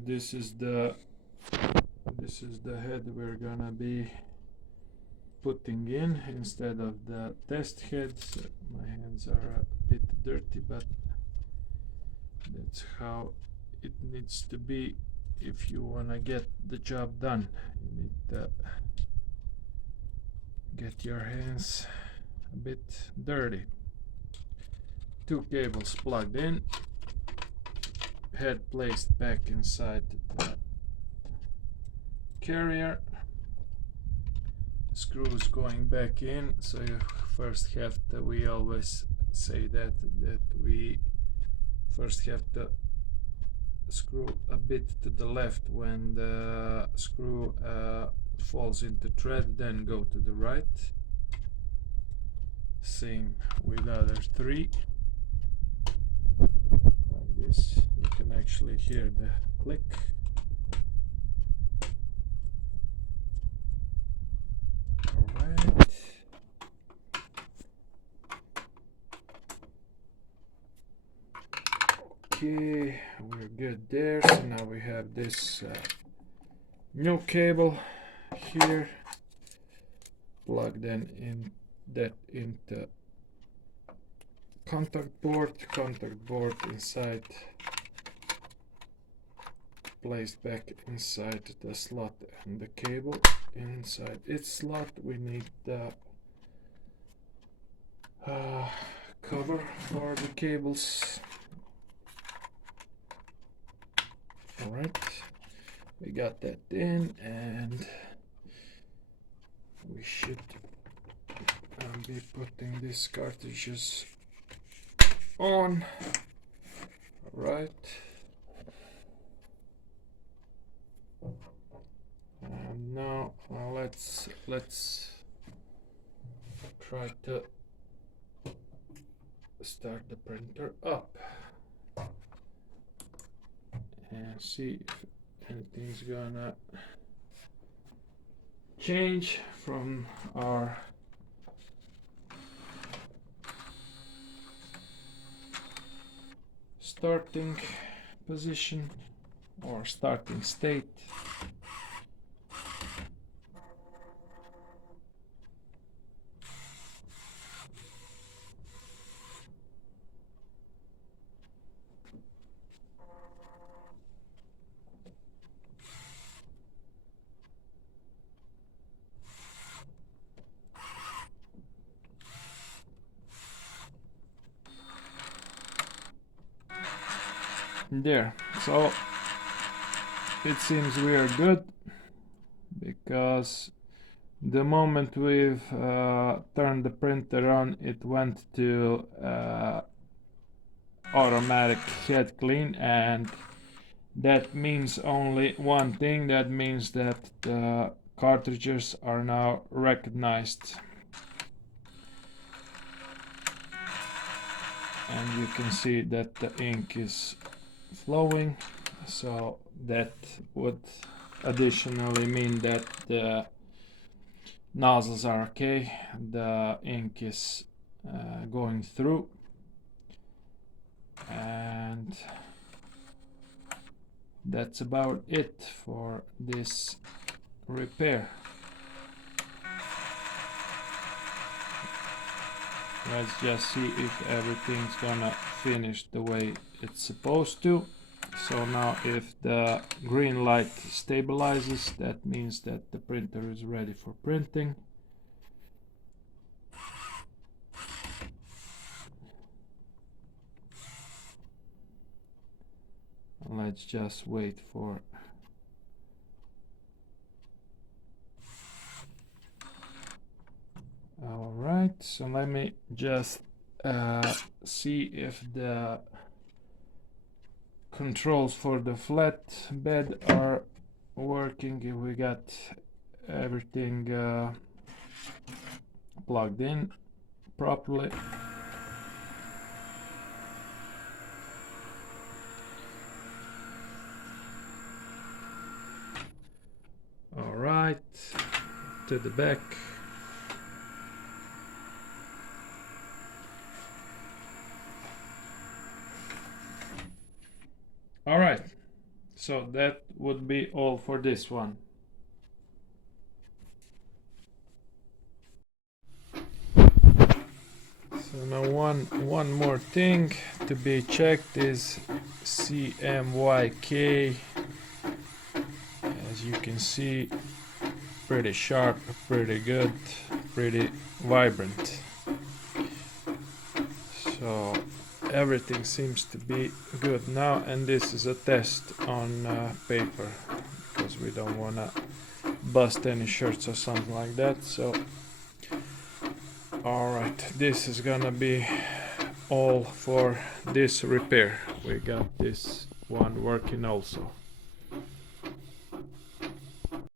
this is the head we're gonna be putting in instead of the test heads. My hands are a bit dirty, but that's how it needs to be if you wanna get the job done. You need to get your hands a bit dirty. 2 cables plugged in, head placed back inside the carrier, screws going back in. So you first have to, we always say that we first have to screw a bit to the left when the screw falls into thread, then go to the right. Same with other 3. Like this, you can actually hear the click. Alright. Okay, we're good there. So now we have this new cable here plugged in into contact board inside, placed back inside the slot, and the cable inside its slot. We need the cover for the cables. Alright, we got that in, and we should be putting these cartridges on. Alright, and now let's try to start the printer up and see if anything's gonna change from our starting position or starting state. There, so it seems we are good, because the moment we've turned the printer on, it went to automatic head clean, and that means only one thing. That means that the cartridges are now recognized, and you can see that the ink is flowing, so that would additionally mean that the nozzles are okay, the ink is going through, and that's about it for this repair. Let's just see if everything's gonna finish the way it's supposed to. So now if the green light stabilizes, that means that the printer is ready for printing. Let's just wait for Alright, so let me just see if the controls for the flat bed are working, if we got everything plugged in properly. Alright, to the back. Alright, So that would be all for this one. So now one more thing to be checked is CMYK. As you can see, pretty sharp, pretty good, pretty vibrant. So everything seems to be good now, and this is a test on paper because we don't want to bust any shirts or something like that. So alright, this is gonna be all for this repair. We got this one working also.